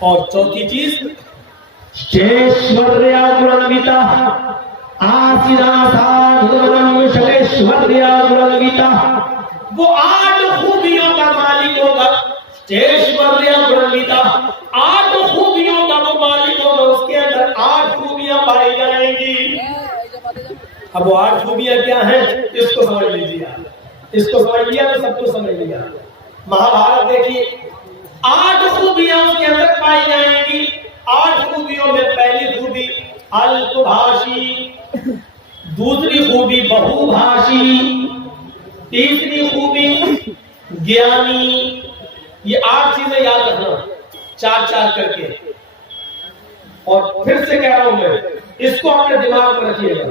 اور چوتھی چیز شیشوریا گرانویتا آسنا سادھرم شیشوریا گرانویتا، وہ 8 خوبیوں کا مالک ہوگا. شیشوریا گرانویتا 8 خوبیوں کا وہ مالک ہوگا، اس کے اندر 8 خوبیاں پائی جائیں گی. اب وہ 8 خوبیاں کیا ہیں اس کو سمجھ لیجیے. اس کو سمجھ لیا تو سب کو سمجھ لیا. مہابھارت دیکھیے 8 خوبیاں اس کے اندر پائی جائیں گی. 8 خوبیوں میں پہلی خوبی الپ بھاشی، دوسری خوبی بہو بھاشی، تیسری خوبی گیانی. یہ 8 چیزیں یاد رکھنا 4 کر کے. اور پھر سے کہہ رہا ہوں میں، اس کو اپنے دماغ میں رکھیے گا.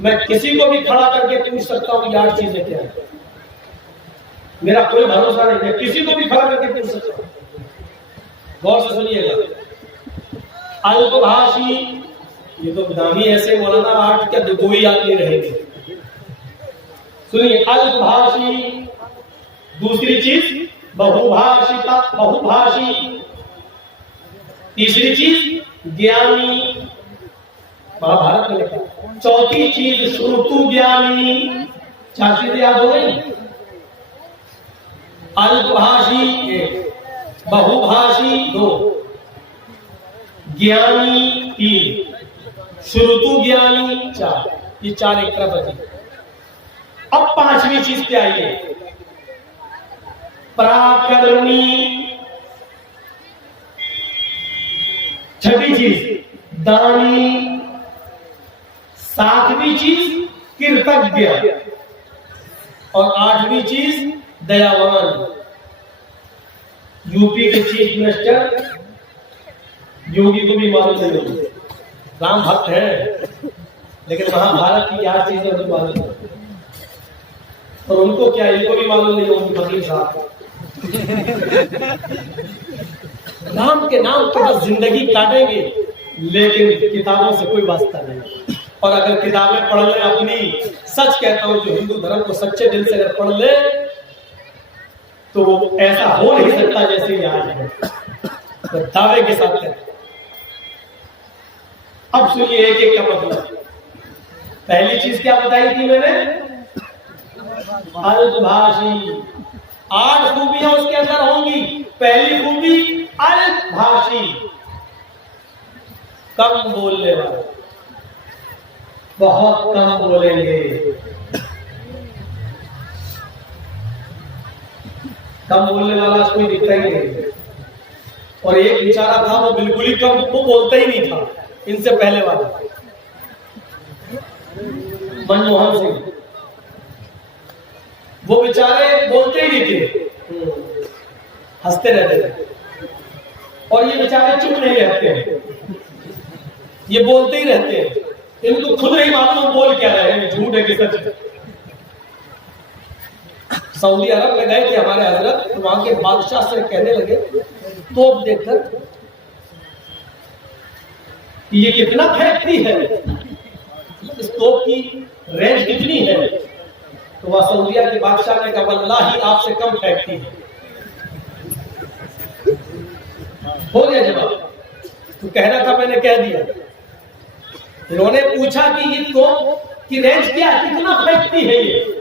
میں کسی کو بھی کھڑا کر کے پوچھ سکتا ہوں یہ 8 چیزیں کیا ہیں، میرا کوئی بھروسہ نہیں ہے. کسی کو بھی کھڑا کر کے پوچھ سکتا ہوں. غور سے سنیے گا. الپ بھاشی، یہ تو نامی ایسے مولانا 8 کیا 2 ہی یاد نہیں رہے گے. سنیے، الپ بھاشی، دوسری چیز بہو بھاشی، تیسری چیز گیانی، مہابھارت میں لکھا. چوتھی چیز شروتو گیانی. 4 چیزیں یاد ہو گئی. الپ بھاشی 1، بہو بھاشی 2، گیانی 3، شروتو گیانی 4. یہ 4 ایک طرف رکھیں. اب 5ویں چیز پہ آئیے، پراکرمی. 6ویں چیز دانی. 7ویں چیز کرتگیہ. اور 8ویں چیز دیاوان. یو پی کے چیف منسٹر یوگی کو بھی معلوم نہیں ہوگی، رام بھکت ہے لیکن مہابھارت کی 8 چیزیں ان کو معلوم ہے. اور ان کو کیا، ان کو بھی معلوم نہیں ہوگی. فقیر صاحب رام کے نام کے بعد زندگی کاٹیں گے لیکن کتابوں سے کوئی واسطہ نہیں. اور اگر کتابیں پڑھ لیں اپنی، سچ کہتا ہوں جو ہندو دھرم کو سچے دل سے اگر پڑھ لے تو وہ ایسا ہو نہیں سکتا جیسے یہ آج ہے. دعوے کے ساتھ کہتا. اب سنیے ایک ایک کا مطلب. پہلی چیز کیا بتائی تھی میں نے؟ الپ بھاشی. 8 خوبیاں اس کے اندر ہوں گی. پہلی خوبی الپ بھاشی، کم بولنے والا، بہت کم بولیں گے. کم بولنے والا کوئی دکھتا ہی نہیں. اور ایک بیچارہ تھا وہ بالکل ہی کم، وہ بولتا ہی نہیں تھا. ان سے پہلے والا منموہن سنگھ، وہ بیچارے بولتے ہی نہیں تھے، ہنستے رہتے تھے. اور یہ بیچارے چپ نہیں رہتے ہیں، یہ بولتے ہی رہتے ہیں. ان کو خود نہیں معلوم بول کیا رہے ہیں، جھوٹ ہے کہ سچ. سعودی عرب میں گئے تھے ہمارے حضرت، وہاں کے بادشاہ سے کہنے لگے توپ دیکھ کر یہ کتنا پھینکتی ہے، اس توپ کی رینج کتنی ہے. تو وہ سعودیہ کے بادشاہ نے کہا واللہ آپ سے کم پھینکتی ہے. ہو گیا جواب. تو کہنا تھا میں نے کہہ دیا. انہوں نے پوچھا کہ یہ توپ کی رینج کیا، کتنا پھینکتی ہے یہ؟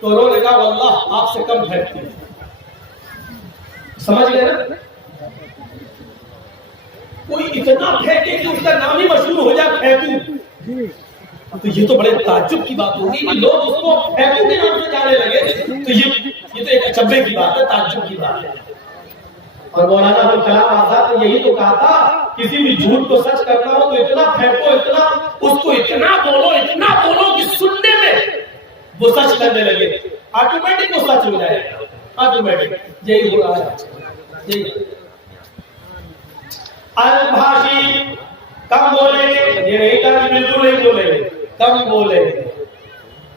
تو انہوں نے کہا واللہ آپ سے کم پھینکتی ہے. سمجھ گئے نا؟ کوئی اتنا پھینکے کہ اس کا نام ہی مشہور ہو جائے پھینکو. تو یہ تو بڑے تعجب کی بات ہوگی کہ لوگ اس کو پھینکو کے نام سے جانے لگے. تو یہ تو ایک اچبے کی بات ہے، تعجب کی بات ہے. اور مولانا ابوالکلام آزاد نے یہی تو کہا تھا کسی بھی جھوٹ کو سچ کرنا ہو تو اتنا پھینکو، اتنا اس کو اتنا بولو کہ سننے میں وہ سچ کرنے لگے. آٹومیٹک وہ سچ ہو جائے گا. آٹومیٹک. یہی ہو رہا ہے. الپ بھاشی، کم بولیں گے. یہ نہیں کہا کہ بالکل نہیں بولیں گے، کم بولیں گے.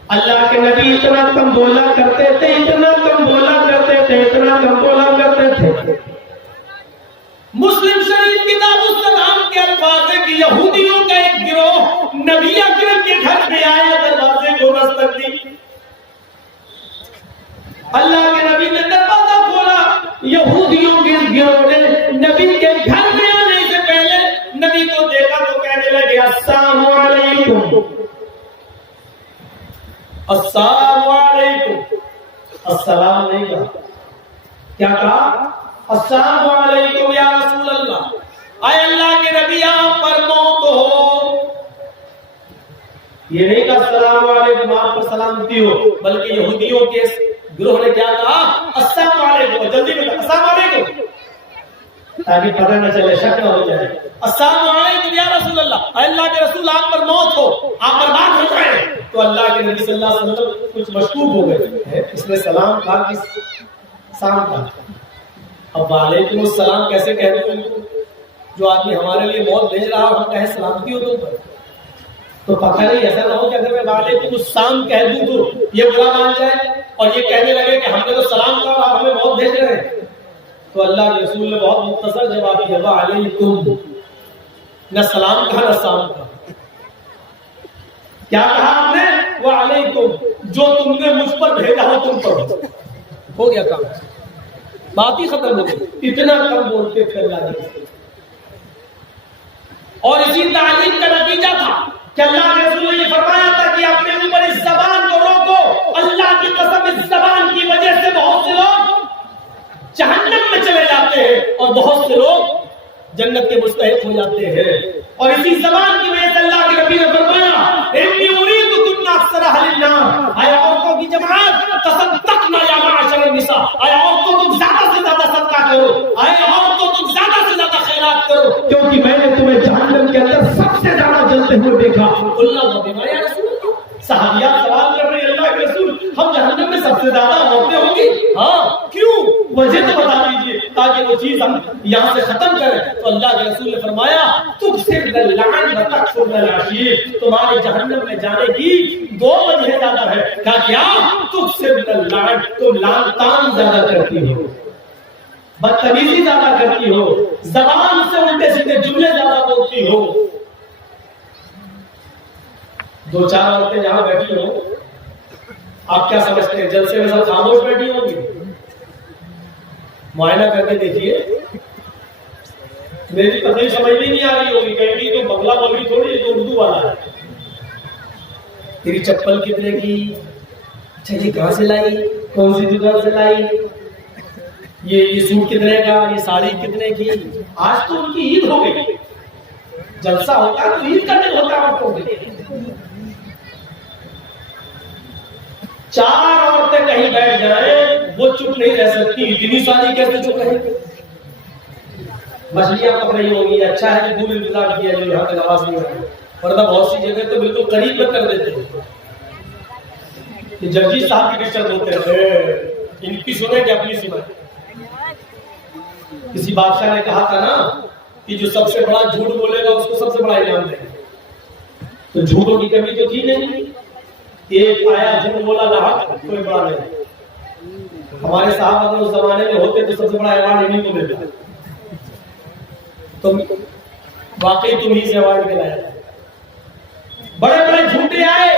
اللہ کے نبی اتنا کم بولا کرتے تھے، اتنا کم بولا کرتے تھے، اتنا کم بولا کرتے تھے. مسلم شریف کتاب السلام کے الفاظ ہے کہ یہودیوں کا ایک گروہ نبی اکرم کے گھر میں آیا، دروازے کو دستک دی. اللہ کے نبی نے دروازہ کھولا. یہودیوں کے گروہ نے نبی السلام علیکم، السلام نہیں کہا، کیا کہا؟ السلام علیکم یا رسول اللہ، اے اللہ کے نبی آپ پر موت ہو۔ یہ نہیں کہا السلام علیکم آپ پر سلامتی ہو، بلکہ یہودیوں کے گروہ نے کیا کہا؟ السلام علیکم، جلدی میں کہا السلام علیکم، تاکہ پتہ نہ چلے، شک نہ ہو جائے۔ السلام علیکم یا رسول اللہ، اے اللہ کے رسول آپ پر موت ہو، آپ برباد ہو جائے۔ تو اللہ کے نبی صلی اللہ علیہ وسلم کچھ مشکوک ہو گئے، اس نے سلام کہا کس سام کا؟ اب وعلیکم السلام کیسے کہہ دوں جو آدمی ہمارے لیے موت بھیج رہا ہم کہے سلامتی ہو تم پر؟ تو پتہ نہیں ایسا نہ ہو کہ اگر میں وعلیکم السلام کہہ دوں تو یہ برا مان جائے اور یہ کہنے لگے کہ ہم نے تو سلام کہا اور آپ ہمیں موت بھیج رہے ہیں۔ تو اللہ کے رسول نے بہت مختصر جواب دیا، وعلیکم، نہ سلام کہا نہ سلام کہا، کیا کہا آپ نے؟ وعلیکم، جو تم نے مجھ پر بھیجا ہو تم پر ہو گیا کام، بات ہی ختم ہو گئی۔ اتنا کم بولتے تھے اللہ کے رسول، اور اسی تعلیم کا نتیجہ تھا کہ اللہ کے رسول نے یہ فرمایا تھا کہ اپنے اوپر اس زبان کو روکو، اللہ کی قسم اس زبان کی وجہ سے بہت سے لوگ جہنم میں چلے جاتے ہیں اور بہت سے لوگ جنت کے مستحق ہو جاتے ہیں۔ اور اسی زبان کی وجہ سے اللہ کے نبی نے فرمایا انی اريد كن اکثر اہل النار، اے عورتوں کی جماعت تصدقنا یا معاشر النساء، اے عورتوں تم زیادہ سے زیادہ صدقہ کرو، اے عورتوں تم زیادہ سے زیادہ خیرات کرو، کیونکہ میں نے تمہیں جہنم کے اندر سب سے زیادہ جلتے ہوئے دیکھا۔ اللہ بما یا رسول اللہ، صحابیات سوال کر رہے ہیں اللہ کے رسول ہم جہنم میں سب سے زیادہ عورتیں ہوں گی؟ ہاں، کیوں؟ وجہ تو بتا دیجیے تاکہ وہ چیز ہم یہاں سے ختم کریں۔ تو اللہ کے رسول نے فرمایا تکثر اللعن وتکثر العشیر، تمہارے جہنم میں جانے کی دو وجہ زیادہ ہے۔ کیا؟ تکثر اللعن، تم لعن طعن زیادہ کرتی ہو، بدتمیزی زیادہ کرتی ہو، زبان سے الٹے سیدھے جملے زیادہ بولتی ہو۔ دو چار عورتیں جہاں بیٹھی ہوں آپ کیا سمجھتے ہیں جلسے میں سب خاموش بیٹھی ہوں گی؟ معائنہ کر کے دیکھیے، میری پتہ سمجھ بھی نہیں آ رہی ہوگی، کہیں گی تو بنگلہ بول رہی تھوڑی، تو اردو والا ہے۔ تیری چپل کتنے کی؟ اچھا یہ کہاں سے لائی؟ کون سی دکان سے لائی؟ یہ سوٹ کتنے کا؟ یہ ساڑی کتنے کی؟ آج تو ان کی عید ہو گئی، جلسہ ہوتا ہے تو عید کا دن ہوتا ہے عورتوں کے۔ چار عورتیں کہیں بیٹھ جائیں وہ چپ نہیں رہ سکتی، اتنی ساری کیسے چپ رہیں؟ مچھلیاں پک رہی ہوں گی، اچھا ہے کہ دور انتظار کیا جو یہاں تک آواز نہیں آئی، ورنہ بہت سی جگہ تو بالکل قریب میں کر دیتے ہیں کہ ججی صاحب کی ڈسٹرب ہوتے ہیں، ان کی سنیں کہ اپنی سنیں۔ کسی بادشاہ نے کہا تھا نا کہ جو سب سے بڑا جھوٹ بولے گا اس کو سب سے بڑا انعام دے گا، تو جھوٹوں کی کمی تو تھی نہیں، ایک آیا جھوٹ بولا نہ کوئی بڑا نہیں۔ ہمارے صاحب اگر اس زمانے میں ہوتے تو سب سے بڑا ایوارڈ انہیں کو ملتا، تو واقعی تم ہی سے ایوارڈ دلایا۔ بڑے بڑے جھوٹے آئے،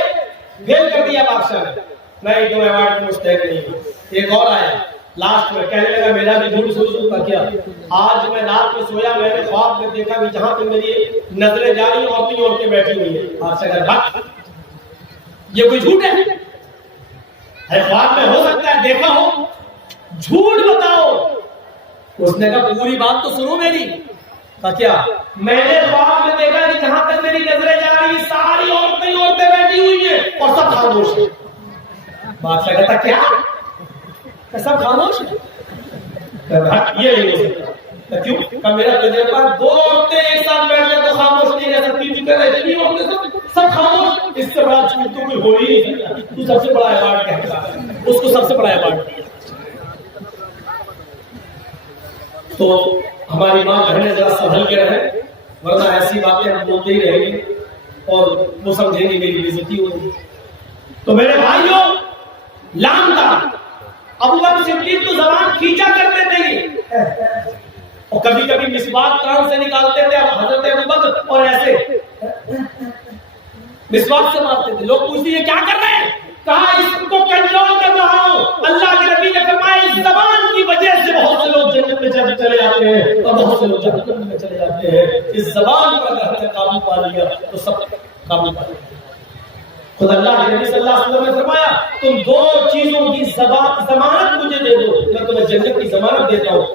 فیل کر دیا بادشاہ نے، میں تو ایوارڈ میں مستحق نہیں ہوں۔ ایک اور آیا لاسٹ میں کہنے لگا میرا بھی جھوٹ سوچ کا کیا، آج میں رات میں سویا میں نے خواب میں دیکھا کہ جہاں پہ میری نظریں جا رہی ہیں عورتیں بیٹھی ہوئی ہیں۔ بادشاہ کہا بھاگ، یہ کوئی جھوٹ ہے؟ خواب میں ہو سکتا ہے دیکھا ہو، جھوٹ بتاؤ۔ اس نے کہا پوری بات تو سنو میری۔ کہا کیا؟ میں نے خواب میں دیکھا کہ جہاں تک میری نظریں جا رہی ساری عورتیں بیٹھی ہوئی ہیں اور سب خاموش ہیں۔ بادشاہ کہتا کیا؟ سب خاموش ہیں؟ یہ نہیں ہو سکتا۔ کیوں؟ کہ میرا تجربہ دو عورتیں ایک ساتھ بیٹھ جائے تو خاموش نہیں رہ سکتی، تو کہہ رہے عورتیں سب خاموش، اس سے بڑا جھوٹ تو کوئی ہو ہی نہیں۔ تو سب سے بڑا ایوارڈ کہتا ہے، اس کو سب سے بڑا ایوارڈ دیا۔ تو ہماری ماں بہنیں ذرا سنبھل کے رہیں، ورنہ ایسی باتیں ہم بولتے ہی رہیں گے اور وہ سمجھیں گے میری بےزتی ہوگی۔ تو میرے بھائیوں، لام تھا ابو بکر صدیق تو زبان کھینچا کرتے تھے اور کبھی کبھی مسواک کان سے نکالتے تھے، اب حضرت ابو بکر اور ایسے مسواک سے مارتے تھے۔ لوگ پوچھتے ہیں کیا کر رہے ہیں؟ کہا اس کو کنٹرول کر رہا ہوں۔ اللہ کے نبی نے فرمایا اس زبان کی وجہ سے بہت سے لوگ جنت میں چلے جاتے ہیں اور بہت سے لوگ جہنم میں چلے جاتے ہیں۔ اس زبان پر اگر ہم نے قابو پا لیا تو سب قابو پا لیا۔ خود اللہ کے نبی صلی اللہ علیہ وسلم نے فرمایا تم دو چیزوں کی ضمانت مجھے دے دو میں تمہیں جنت کی ضمانت دیتا ہوں.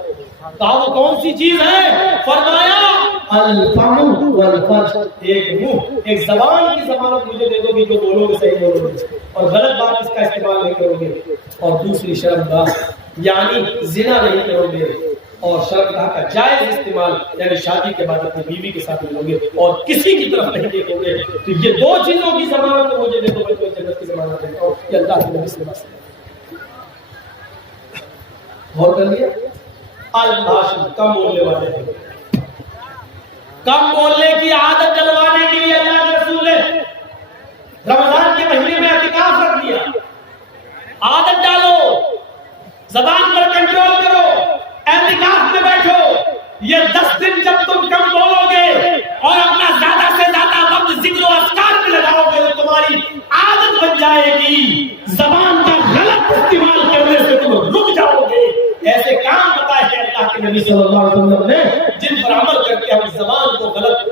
کہا وہ کون سی چیز ہے؟ فرمایا الفم والفرج، ایک منہ ایک زبان کی ضمانت مجھے دے دو گی جو بولو گے صحیح بولو گے اور غلط بات اس کا استعمال نہیں کرو گے، اور دوسری شرمگاہ یعنی زنا نہیں کرو گے، اور شرمگاہ کا جائز استعمال یعنی شادی کے بعد اپنی بیوی کے ساتھ ملو گے اور کسی کی طرف نہیں دیکھو گے. تو یہ دو چیزوں کی ضمانت مجھے دے دو میں تو جنت کی ضمانت دیتا ہوں. یہ اللہ کے نبی صلی اللہ علیہ وسلم. غور کر لیا. البھاشن کم بولنے والے ہیں، کم بولنے کی عادت ڈلوانے کے لیے اللہ کے رسول نے رمضان کے مہینے میں اعتکاف رکھ دیا. عادت ڈالو، زبان پر کنٹرول کرو، اعتکاف میں بیٹھو. یہ 10 دن جب تم کم بولو گے اور اپنا زیادہ سے زیادہ وقت ذکر و اذکار میں لگاؤ گے تو تمہاری عادت بن جائے گی. زبان کا غلط استعمال کرنے سے تم رک جاؤ گے. ایسے کام بتائے ہیں اللہ کے نبی صلی اللہ علیہ وسلم نے جن پر عمل کر کے ہم زبان کو غلط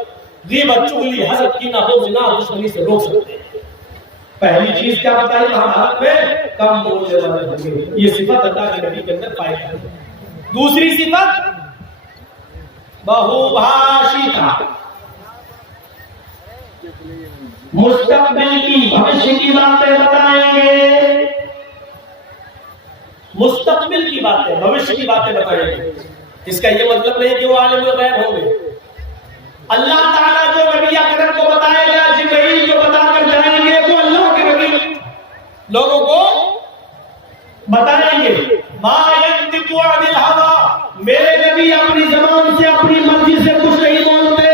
غیبت، چغلی، حسد، کینہ، بغض، جناح، دشمنی سے روک سکتے ہیں. پہلی چیز کیا بتائی حالت میں کم بولنے والے ہوں گے. یہ صفت اللہ کے نبی کے اندر پائی جاتی ہے. دوسری صفت بہو بھاشی کا، مستقبل کی بھوشیہ کی باتیں بتائیں گے. مستقبل کی باتیں، بھوشیہ کی باتیں بتائیں گے. اس کا یہ مطلب نہیں کہ وہ عالم الغیب ہوں گے. اللہ تعالیٰ جو نبی اکرم کو بتائے گا، جبرائیل جو بتا کر جائیں گے وہ اللہ کے نبی لوگوں کو بتائیں گے. ما ينطق عن الهوى، میرے نبی اپنی زبان سے اپنی مرضی سے کچھ نہیں بولتے.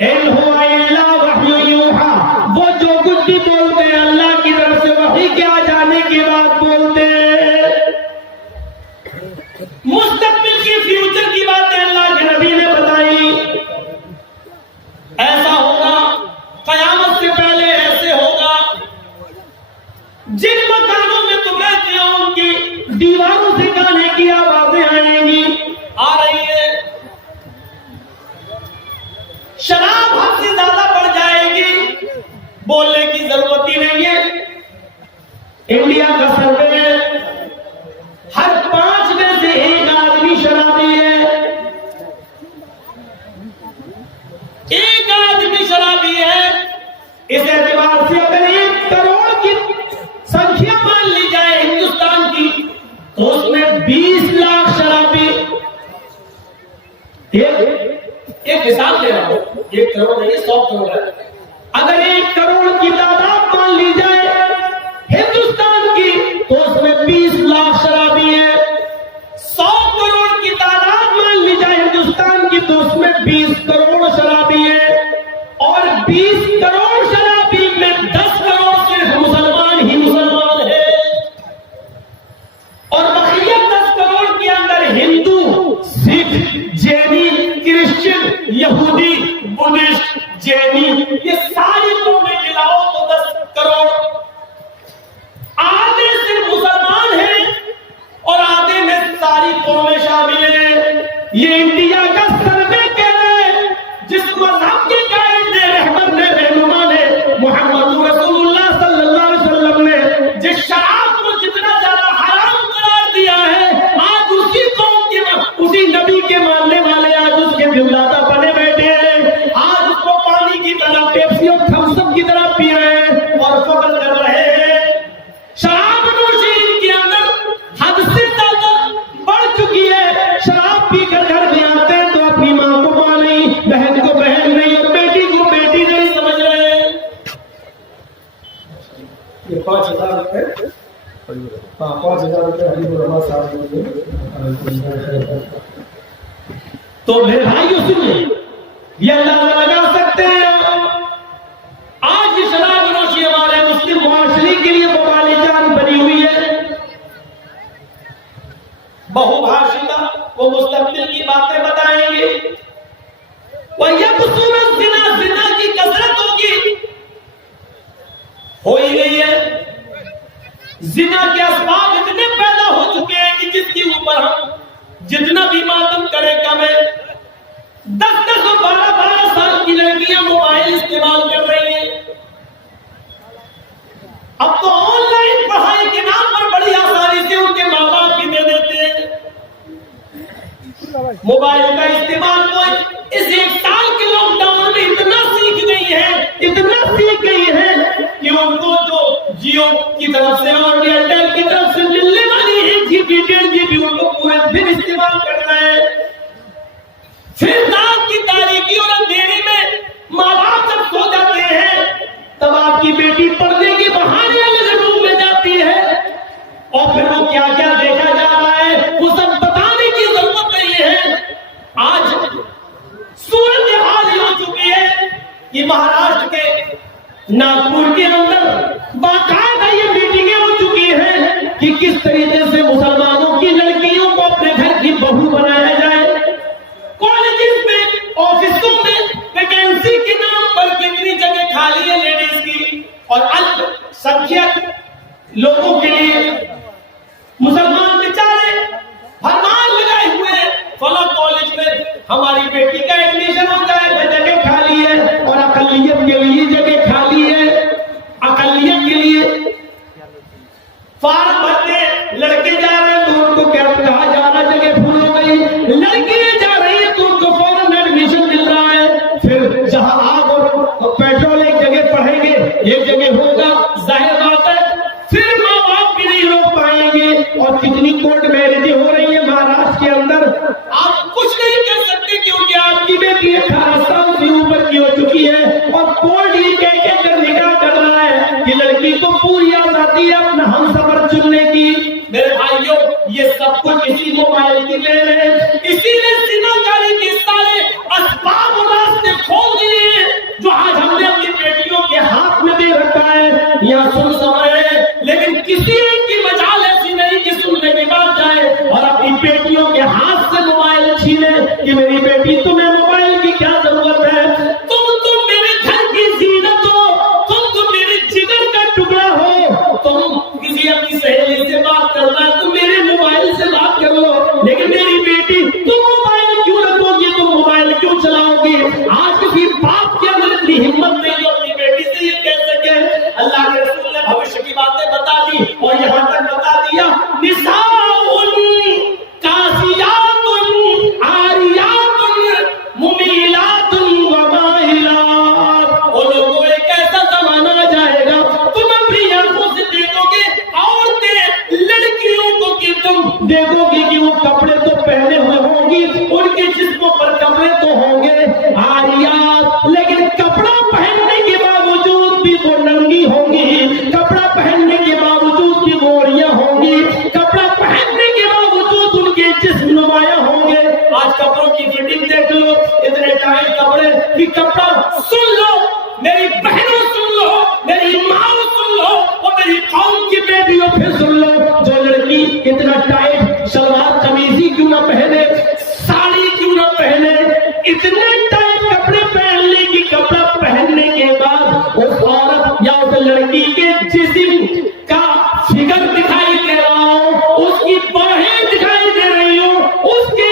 ان هو الا وحی یوحى، وہ جو کچھ بھی بولتے ہیں اللہ کی طرف سے وحی کے آ جانے کے بعد بولتے ہیں. مستقبل کی، فیوچر کی باتیں اللہ کے نبی نے بتائی. ایسا ہوگا، قیامت سے پہلے ایسے ہوگا. جن مکانوں میں تم رہتے ہو ان کی دیواروں سے گانے کی آوازیں آئیں گی، آ رہی ہے. شراب حد سے زیادہ بڑھ جائے گی، بولنے کی ضرورت ہی نہیں ہے. انڈیا کا سروے ہر 5 میں سے 1 آدمی شرابی ہے. 1 آدمی شرابی ہے. اس اعتبار سے اگر 1 کروڑ کی سنکھیا مان لی جائے ہندوستان کی تو اس میں 20 لاکھ شرابی. ایک حساب دے رہا ہوں، 1 کروڑ نہیں 100 کروڑ ہے. اگر 1 کروڑ کی تعداد مان لی جائے ہندوستان کی تو اس میں 20 لاکھ شرابی ہے. 100 کروڑ کی تعداد مان لی جائے ہندوستان کی تو اس میں 20 کروڑ شرابی ہے. اور 20 کروڑ شرابی میں 10 کروڑ صرف مسلمان ہی مسلمان ہے. اور بقیہ 10 کروڑ کے اندر ہندو، سکھ، جینی، کرسچن، یہودی، بدھسٹ، جینی، یہ ساری قومیں ملاؤ تو 10 کروڑ. آدھے صرف مسلمان ہیں اور آدھے میں ساری قومیں شامل ہیں. یہ انڈیا کا سروے کہہ رہے ہیں. جس مذہب کے قائد نے، رہبر نے، رہنما نے، محمد رسول اللہ صلی اللہ علیہ وسلم نے جس شراب کو جتنا زیادہ حرام قرار دیا ہے، آج اسی قوم کے، اسی نبی کے ماننے والے آج اس کے دلدادہ بنے بیٹھے ہیں. آج اس کو پانی کی طرح، پیپسی اور تھمس اپ کی طرح پی رہے ہیں اور فخر کر رہے ہیں. شراب نوشی ان کے اندر حد سے زیادہ بڑھ چکی ہے. شراب پی کر گھر میں آتے ہیں تو اپنی ماں کو ماں نہیں، بہن کو بہن نہیں اور بیٹی کو بیٹی نہیں سمجھ رہے ہیں. یہ 5000 روپے، 5000 روپے حبیب الرحمٰن صاحب نے. تو میرے بھائیو سنیے، یہ اندازہ لگا سکتے ہیں آج یہ شراب نوشی ہمارے مسلم معاشرے کے لیے بوال جان بنی ہوئی ہے. بہو بھاشیتا، وہ مستقبل کی باتیں بتائیں گے. وَيَبْصُرَ الزِّنَا، زنا کی کثرت ہوگی، ہو ہی گئی ہے. زنا کے اسباب اتنے پیدا ہو چکے ہیں کہ جس کے اوپر ہم جتنا بھی ماتم کرے کم ہے. 10 اور 12 سال کی لڑکیاں موبائل استعمال کر رہی ہیں. موبائل کا استعمال کوئی اس ایک سال کے لاک ڈاؤن میں اتنا سیکھ گئی ہے کہ ان کو جو جیو کی طرف سے اور ایئرٹیل کی طرف سے ملنے والی 1 GB 1.5 GB ان کو پورے دن استعمال کرنا ہے. پھر رات کی تاریکی اور اندھیری میں ماں باپ جب سو جاتے ہیں تب آپ کی بیٹی پردے کے بہانے والے روم میں جاتی ہے اور پھر وہ کیا کیا دیکھا جا رہا ہے وہ سب بتانے کی ضرورت نہیں ہے. آج صورتحال یہ ہو چکی ہے کہ مہاراشٹر کے ناگپور کے اندر باقاعدہ یہ میٹنگیں ہو چکی ہیں کہ کس طریقے سے مسلمانوں کی لڑکیوں کو اپنے گھر کی بہو بنایا جائے. کالجز میں آفسوں میں ویکینسی کے نام پر کتنی جگہ خالی ہے لیڈیز کی اور السنکھیک لوگوں کے لیے مسلمان بیچارے فرمان لگائے ہوئے ہیں فلاں کالج میں ہماری بیٹی کا ایڈمیشن ہو جائے جگہ خالی ہے اور اقلیت کے لیے جگہ خالی ہے. اقلیت کے لیے فارم بھرتے لڑکے جا رہے ہیں تو ان کو کیا کہا جا رہا جگہ فل ہو گئی. لڑکیاں جا رہی ہیں تو ان کو فوراً ایڈمیشن مل رہا ہے. پھر جہاں آگ اور پیٹرول ایک جگہ پڑھیں گے ایک جگہ ہوگا ظاہر بات ہے پھر ماں باپ بھی نہیں روک پائیں گے. اور کتنی کورٹ میرجیں ہو رہی ہیں مہاراشٹر کے اندر آپ کچھ نہیں کر سکتے کیونکہ آپ کی بیٹی 18 سال سے اوپر کی ہو چکی ہے اور کورٹ یہ کہہ کر نکاح کر رہا ہے کہ لڑکی کو پوری آزادی ہے اپنا ہمسفر چننے کی. میرے بھائیوں یہ سب کچھ اسی موبائل کی دین ہے. اسی نے زناکاری کے سارے اسباب اور راستے کھول دیے ہیں جو آج ہم نے اپنی بیٹیوں کے ہاتھ میں دے رکھا ہے. یہاں سن سمجھے لیکن کسی کی مجال ایسی نہیں کہ سننے کے بعد جائے اور اپنی بیٹیوں کے ہاتھ سے موبائل چھینے کہ میری بیٹی تمہیں موبائل کی کیا ضرورت ہے. تم میرے گھر کی زینت ہو, تم میرے جگر کا ٹکڑا ہو. تم کسی اپنی سہیلی سے بات کرنا ہے تو میرے موبائل سے بات کرو لیکن میری بیٹی تم موبائل کیوں رکھو گی, تم موبائل کیوں چلاؤ گی. آج کسی باپ کے اندر اتنی ہمت نہیں جو اپنی بیٹی سے یہ کہہ سکے. اللہ کے رسول نے بھوشیہ کی باتیں بتا دی اور یہاں تک بتا دیا نساء کاسیات عاریات ممیلات ومائلات. وہ لوگوں ایک ایسا زمانہ آ جائے گا تم اپنی آنکھوں سے دیکھو گے عورتیں لڑکیوں کو کہ تم دیکھو گے کہ وہ کپڑے تو پہنے ہوئے ہوں گی ان کے جسموں پر کپڑے تو ہوں گے عاریات لیکن کپڑا پہننے کے باوجود بھی وہ ننگی ہوں گی. کپڑا پہننے کے باوجود بھی گوریاں ہوں گی. کپڑا پہننے کے باوجود ان کے جسم نمایاں ہوں گے. آج کپڑوں کی فٹنگ دیکھ لو اتنے ٹائٹ کپڑے کہ کپڑا سن لو میری بہنوں سن لو میری ماں سن لو اور میری قوم کی بیٹیوں پھر سن لو جو لڑکی اتنا ٹائٹ شلوار قمیض ہی کیوں نہ پہنے ساڑی کیوں نہ پہنے اتنے ٹائٹ کپڑے پہن لے کہ کپڑا پہننے کے بعد اس عورت یا اس لڑکی کے جسم کا فگر دکھائی دے رہا ہو اس کی باہیں دکھائی دے رہی ہو اس کے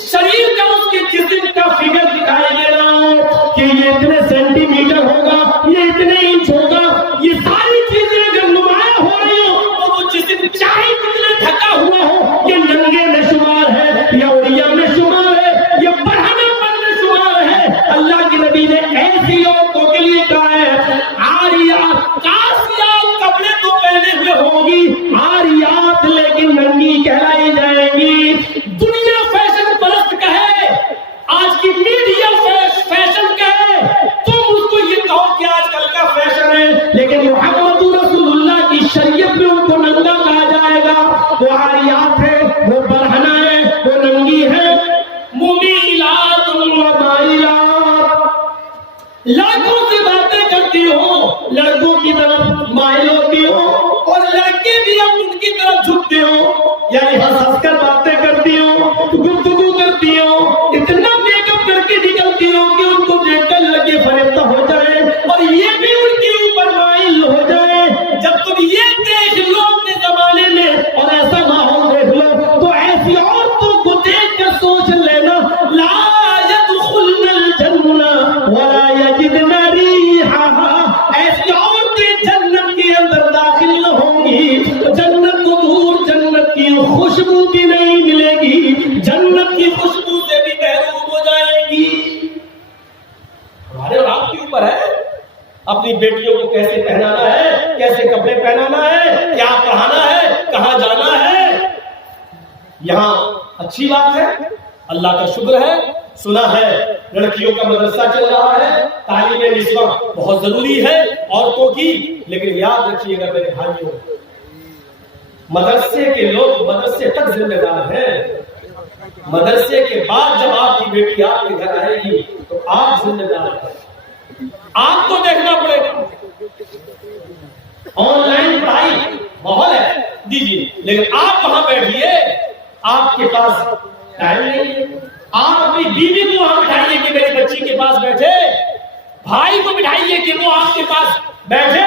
شریر کا اس کے جسم کا فگر دکھائی دے رہا ہو کہ یہ اتنے سینٹی میٹر ہوگا یہ اتنے انچ ہوگا. یہ ساری چیزیں اگر نمایاں ہو رہی ہو تو وہ جسم چاہے کتنے ڈھکا ہوا ہو یہ ننگے میں شمار ہے یا اڑیا میں شمار ہے یہ برہنہ پر میں شمار ہے. اللہ کے نبی نے ایسی عورتوں کے لیے کہا ہے عاریات کاسیات کپڑے تو پہنے ہوئے ہوں گی عاریات لیکن ننگی کہلائی جائیں گی. دنیا فیشن پرست کہے آج کی میڈیا فیشن کہے تم اس کو یہ کہو کہ آج کل کا فیشن ہے لیکن محمد رسول اللہ کی شریعت میں ان کو ننگا کہا جائے گا. وہ عاریات ہے وہ برہنہ ہے وہ ننگی ہے. ممیلات ومائلات لڑکوں سے باتیں کرتی ہو لڑکوں کی طرف مائل ہوتی ہو اور لڑکے بھی اب ان کی طرف جھکتے ہو یعنی ہنس کر باتیں کرتی ہو گفتگو کرتی ہو اتنا میک اپ کر کے نکلتی ہو کہ ان کو دیکھ کر لگے فریفتہ ہو جائے اور یہ بھی ان کے اوپر مائل ہو جائے. جب تم یہ دیکھ لو اپنے زمانے میں اور ایسا ماحول دیکھ لو تو ایسی عورتوں کو دیکھ کر سوچ لینا لا يدخلن الجنہ ولا یجدن ریحہا. ایسی عورتیں جنت کے اندر داخل نہ ہوں گی. جنت کو دور جنت کی خوشبو بھی نہیں ملے گی. جنت کی خوشبو سے اپنی بیٹیوں کو کیسے پہنانا ہے، کیسے کپڑے پہنانا ہے، کیا پڑھانا ہے، کہاں جانا ہے. یہاں اچھی بات ہے، اللہ کا شکر ہے. سنا ہے لڑکیوں کا مدرسہ چل رہا ہے، تعلیم نسواں بہت ضروری ہے عورتوں کی. لیکن یاد رکھیے گا میرے بھائیوں، مدرسے کے لوگ مدرسے تک ذمہ دار ہیں. مدرسے کے بعد جب آپ کی بیٹی آپ کے گھر آئے گی تو آپ ذمہ دار ہیں. آپ کو دیکھنا پڑے گا. آن لائن پڑھائی ماحول ہے دیجیے، لیکن آپ وہاں بیٹھیے، آپ کے پاس ٹائم نہیں ہے. آپ اپنی بیوی کو وہاں بٹھائیے کہ میری بچی کے پاس بیٹھے، بھائی کو بٹھائیے کہ وہ آپ کے پاس بیٹھے.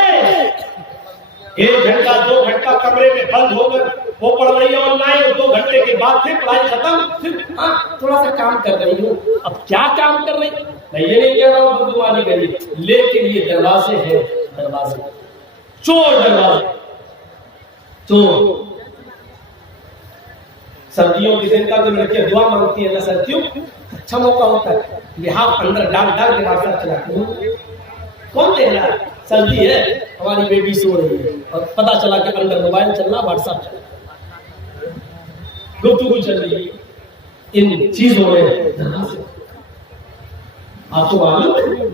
1 گھنٹہ 2 گھنٹہ کمرے میں بند ہو کر وہ پڑھ رہی ہے آن لائن، 2 گھنٹے کے بعد پھر پڑھائی ختم، پھر تھوڑا سا کام کر رہی ہوں. اب کیا کام کر رہی؟ میں یہ نہیں کہہ رہا ہوں بدگمانی کریے، لیکن یہ دروازے ہیں، دروازے چور، دروازے چور. سردیوں کے دن کا جو لڑکیاں دعا مانگتی ہے نا سر، کیوں اچھا موقع ہوتا ہے، لحاظ اندر ڈال ڈال کے واٹس چلاتی ہوں. کون دیکھ رہا ہے؟ سردی ہے، ہماری بیٹی سو رہی ہے اور پتا چلا کہ اندر موبائل چل رہا، واٹس ایپ چل رہا، گفتگو چل رہی ہے. ان چیزوں میں آپ کو معلوم ہے